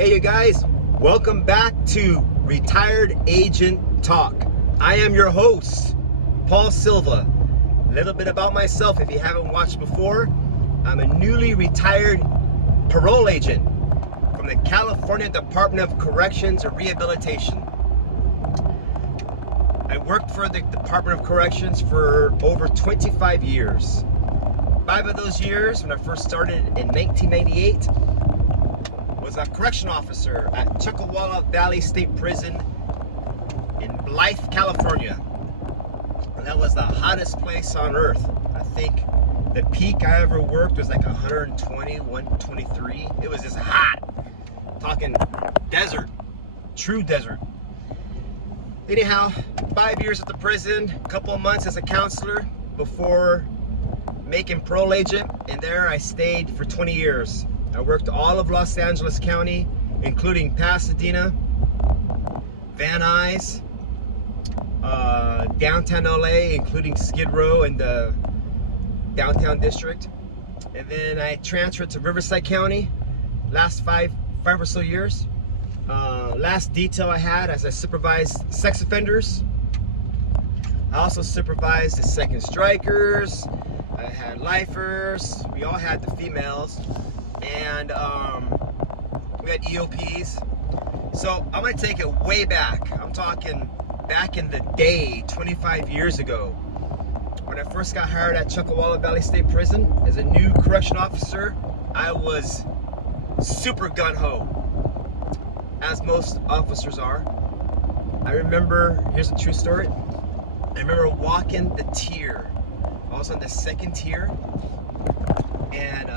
Hey you guys, welcome back to Retired Agent Talk. I am your host, Paul Silva. A little bit about myself if you haven't watched before. I'm a newly retired parole agent from the California Department of Corrections and Rehabilitation. I worked for the Department of Corrections for over 25 years. 5 of those years, when I first started in 1998, was a correction officer at Chuckawalla Valley State Prison in Blythe, California. And that was the hottest place on earth. I think the peak I ever worked was like 120, 123. It was just hot. Talking desert, true desert. Anyhow, 5 years at the prison, a couple of months as a counselor before making parole agent, and there I stayed for 20 years. I worked all of Los Angeles County, including Pasadena, Van Nuys, downtown LA, including Skid Row and the downtown district. And then I transferred to Riverside County last five or so years. Last detail I had as I supervised sex offenders. I also supervised the second strikers. I had lifers. We all had the females. And we had EOPs. So I'm gonna take it way back. I'm talking back in the day, 25 years ago, when I first got hired at Chuckawalla Valley State Prison as a new correction officer. I was super gung-ho, as most officers are. I remember, here's a true story. I remember walking the tier. I was on the second tier, and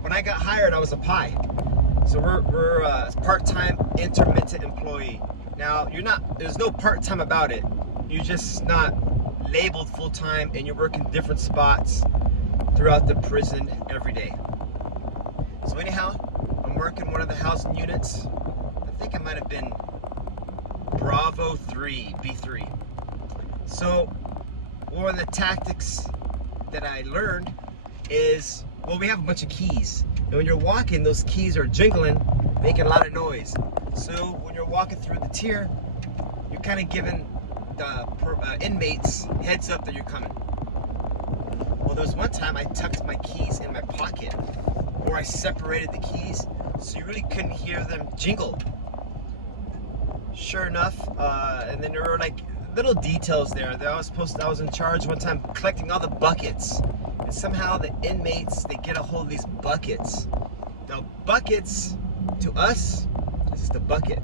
when I got hired, I was a PI. So we're a part-time intermittent employee. Now, there's no part-time about it. You're just not labeled full-time, and you're working different spots throughout the prison every day. So anyhow, I'm working one of the housing units. I think it might have been Bravo 3, B3. So one of the tactics that I learned is, well, we have a bunch of keys, and when you're walking, those keys are jingling, making a lot of noise. So when you're walking through the tier, you're kind of giving the inmates heads up that you're coming. Well, there was one time I tucked my keys in my pocket, or I separated the keys, so you really couldn't hear them jingle. Sure enough, and then there were like little details there. I was in charge one time collecting all the buckets. And somehow the inmates, they get a hold of these buckets. Now buckets, to us, this is the bucket.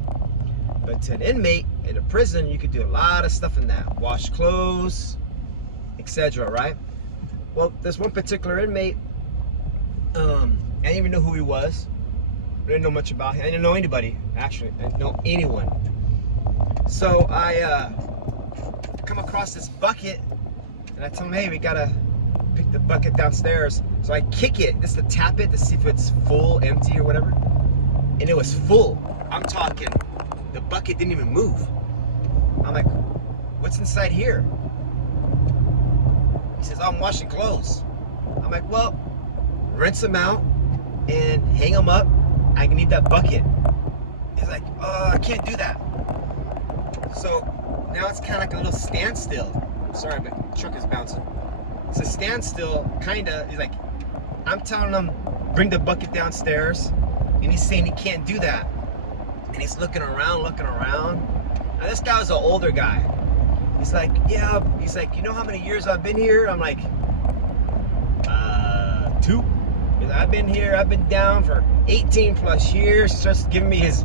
But to an inmate in a prison, you could do a lot of stuff in that. Wash clothes, etc., right? Well, there's one particular inmate, I didn't even know who he was. I didn't know much about him. I didn't know anybody, actually. I didn't know anyone. So I come across this bucket, and I tell him, hey, we gotta pick the bucket downstairs. So I kick it just to tap it to see if it's full, empty, or whatever. And it was full. I'm talking, the bucket didn't even move. I'm like, what's inside here? He says, oh, I'm washing clothes. I'm like, well, rinse them out and hang them up. I need that bucket. He's like, oh, I can't do that. So now it's kind of like a little standstill. I'm sorry, but the truck is bouncing. It's a standstill, kinda. He's like, I'm telling him, bring the bucket downstairs, and he's saying he can't do that. And he's looking around. Now this guy was an older guy. He's like, yeah. He's like, you know how many years I've been here? I'm like, 2. He's like, I've been here. I've been down for 18 plus years. He starts giving me his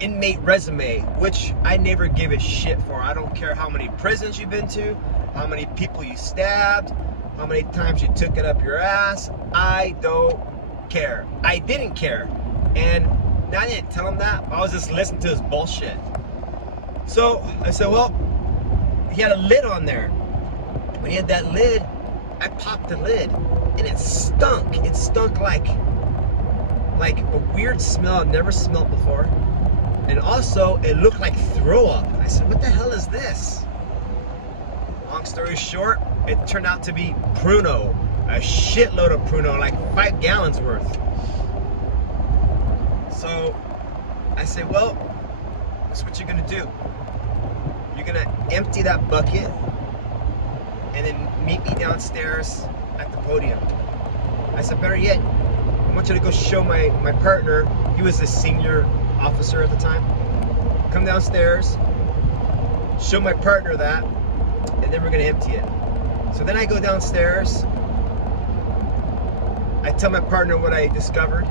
inmate resume, which I never give a shit for. I don't care how many prisons you've been to, how many people you stabbed, how many times you took it up your ass. I don't care. I didn't care. And I didn't tell him that. I was just listening to his bullshit. So I said, well, he had a lid on there. When he had that lid, I popped the lid, and it stunk. It stunk like a weird smell I've never smelled before. And also, it looked like throw up. I said, what the hell is this? Long story short, it turned out to be Pruno. A shitload of Pruno, like 5 gallons worth. So I said, well, that's what you're gonna do. You're gonna empty that bucket and then meet me downstairs at the podium. I said, better yet, I want you to go show my partner, he was a senior officer at the time, come downstairs, show my partner that, and then we're gonna empty it. So then I go downstairs, I tell my partner what I discovered.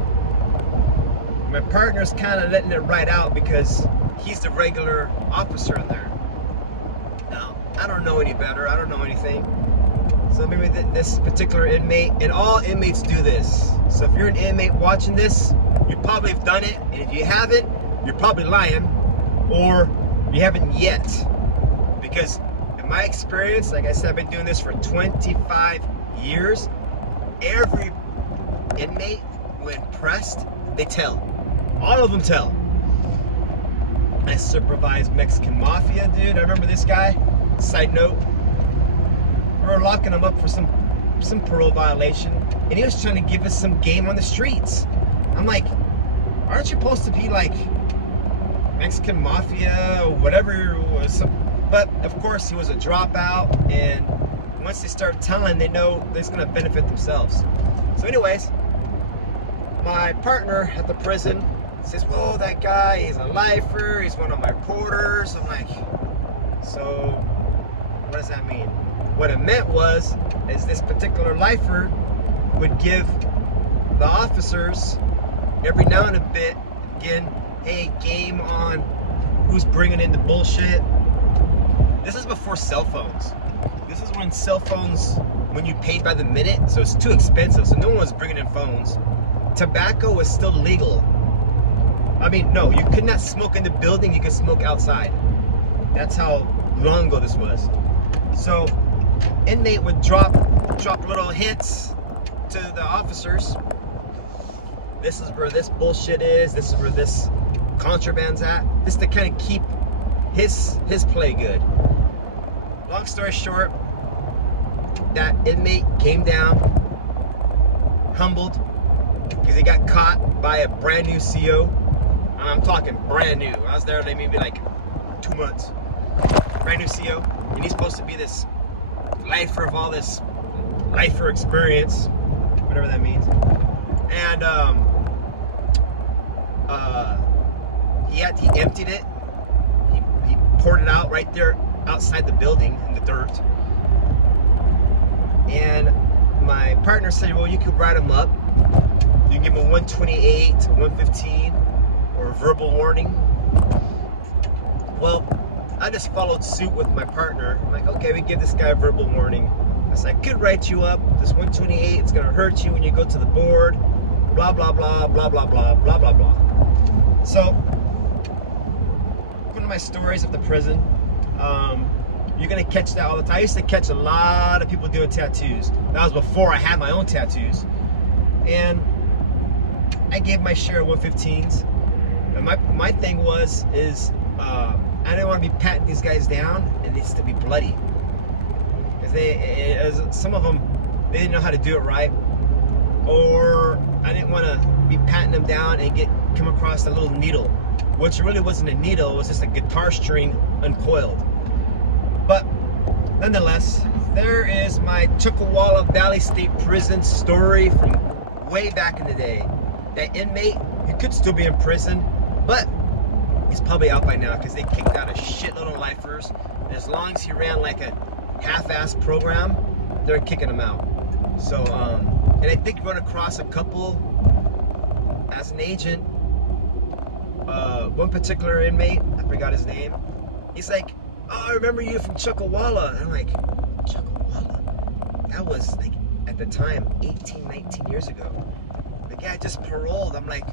My partner's kind of letting it right out because he's the regular officer in there. Now, I don't know any better, I don't know anything. So maybe this particular inmate, and all inmates do this. So if you're an inmate watching this, you probably have done it, and if you haven't, you're probably lying, or you haven't yet. Because in my experience, like I said, I've been doing this for 25 years. Every inmate, when pressed, they tell. All of them tell. I supervised Mexican mafia, dude. I remember this guy. Side note, we were locking him up for some parole violation, and he was trying to give us some game on the streets. I'm like, aren't you supposed to be like Mexican mafia or whatever? But of course, he was a dropout, and once they start telling, they know it's gonna benefit themselves. So anyways, my partner at the prison says, whoa, that guy, he's a lifer, he's one of my porters. I'm like, so what does that mean? What it meant is this particular lifer would give the officers every now and again, hey, game on who's bringing in the bullshit. This is before cell phones. This is when cell phones, when you paid by the minute, so it's too expensive, so no one was bringing in phones. Tobacco was still legal. I mean, no, you could not smoke in the building, you could smoke outside. That's how long ago this was. So, inmate would drop little hints to the officers. This is where this bullshit is, this is where this contraband's at. This to kind of keep his play good. Long story short, that inmate came down, humbled, because he got caught by a brand new CO. I'm talking brand new. I was there maybe like 2 months. Brand new CO, and he's supposed to be this lifer of all this lifer experience, whatever that means. And he emptied it. He poured it out right there outside the building in the dirt. And my partner said, well, you could write him up. You can give him a 128, 115, or a verbal warning. Well, I just followed suit with my partner. I'm like, okay, we give this guy a verbal warning. I said, I could write you up. This 128, it's gonna hurt you when you go to the board. Blah, blah, blah, blah, blah, blah, blah, blah, blah. So, one of my stories of the prison, you're gonna catch that all the time. I used to catch a lot of people doing tattoos. That was before I had my own tattoos. And I gave my share of 115s. And my thing is I didn't want to be patting these guys down and they used to be bloody. Because some of them, they didn't know how to do it right. Or I didn't want to be patting them down and come across a little needle, which really wasn't a needle, it was just a guitar string uncoiled. But nonetheless, there is my Chuckawalla Valley State Prison story from way back in the day. That inmate, he could still be in prison, but he's probably out by now because they kicked out a shitload of lifers. And as long as he ran like a half-assed program, they're kicking him out. So, and I think run across a couple as an agent. One particular inmate, I forgot his name. He's like, oh, I remember you from Chuckawalla. And I'm like, Chuckawalla? That was like, at the time, 18, 19 years ago. The guy just paroled. I'm like,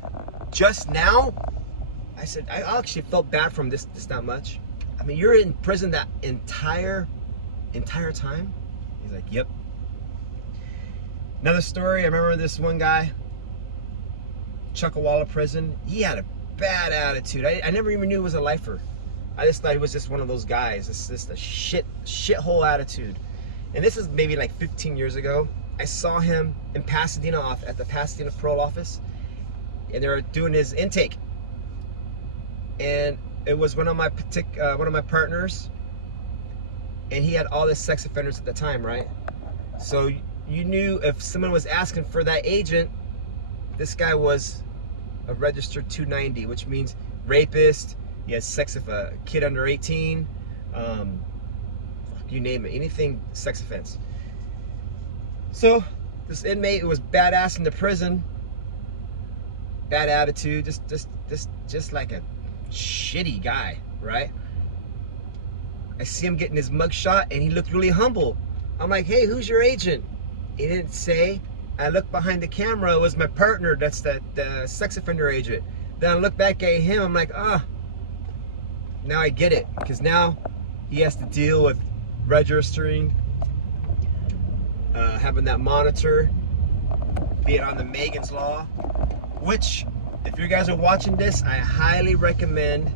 just now? I said, I actually felt bad from this that much. I mean, you're in prison that entire time? He's like, yep. Another story, I remember this one guy, Chuckawalla prison, he had a bad attitude. I never even knew he was a lifer. I just thought he was just one of those guys. It's just a shithole attitude. And this is maybe like 15 years ago. I saw him in Pasadena at the Pasadena parole office. and they were doing his intake. And it was one of my partners, and he had all the sex offenders at the time, right? So you knew if someone was asking for that agent, this guy was a registered 290, which means rapist. He has sex with a kid under 18. You name it, anything sex offense. So this inmate was badass in the prison, bad attitude, just like a shitty guy, right? I see him getting his mugshot, and he looked really humble. I'm like, hey, who's your agent? He didn't say. I looked behind the camera, it was my partner, that's the sex offender agent. Then I look back at him, I'm like, now I get it, because now he has to deal with registering, having that monitor, being on the Megan's Law, which, if you guys are watching this, I highly recommend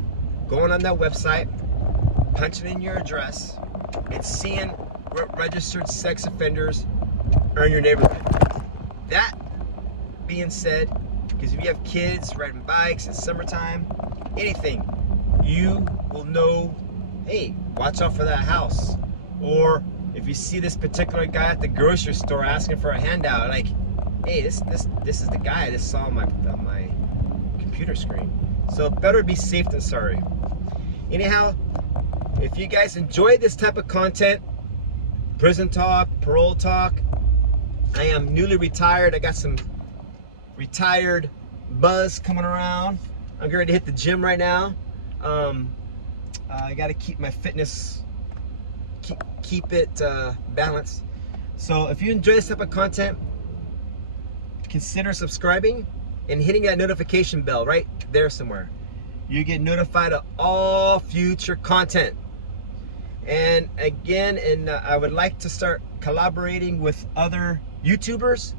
going on that website, punching in your address, and seeing what registered sex offenders are in your neighborhood. That being said, because if you have kids riding bikes in summertime, anything, you will know, hey, watch out for that house. Or if you see this particular guy at the grocery store asking for a handout, like, hey, this is the guy I just saw on my computer screen. So better be safe than sorry. Anyhow, if you guys enjoy this type of content, prison talk, parole talk, I am newly retired. I got some retired buzz coming around. I'm getting ready to hit the gym right now. I got to keep my fitness, keep it balanced. So if you enjoy this type of content, consider subscribing and hitting that notification bell right there somewhere. You get notified of all future content. And again, I would like to start collaborating with other YouTubers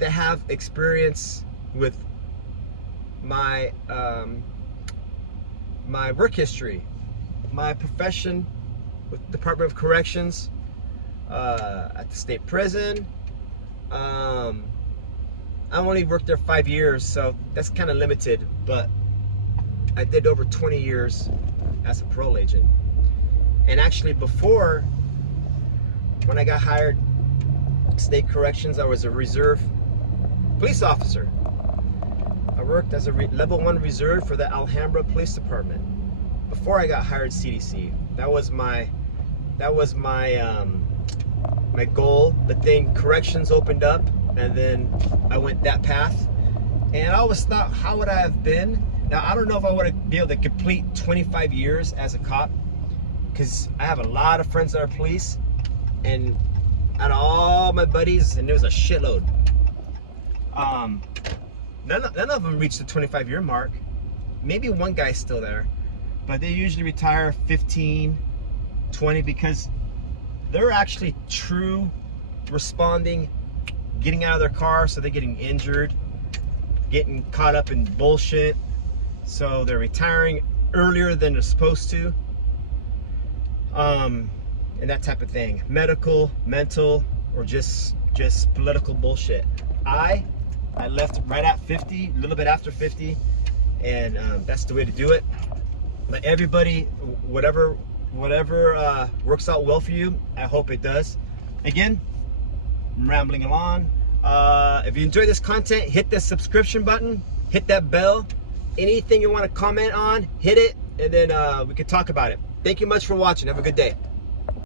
that have experience with my my work history, my profession with Department of Corrections, at the state prison. I only worked there 5 years, so that's kind of limited, but I did over 20 years as a parole agent. And actually before, when I got hired state corrections, I was a reserve police officer. I worked as a level 1 reserve for the Alhambra Police Department before I got hired CDC. That was my my goal. But then corrections opened up, and then I went that path. And I always thought, how would I have been? Now, I don't know if I would be able to complete 25 years as a cop, because I have a lot of friends that are police, and out of all my buddies, and there was a shitload, none of them reached the 25-year mark. Maybe one guy's still there, but they usually retire 15, 20, because they're actually true responding, getting out of their car, so they're getting injured, getting caught up in bullshit, so they're retiring earlier than they're supposed to, and that type of thing. Medical, mental, or just political bullshit. I left right at 50, a little bit after 50, and that's the way to do it. But everybody, whatever works out well for you, I hope it does. Again, I'm rambling along. If you enjoy this content, hit the subscription button, hit that bell. Anything you want to comment on, hit it, and then we can talk about it. Thank you much for watching. Have a good day.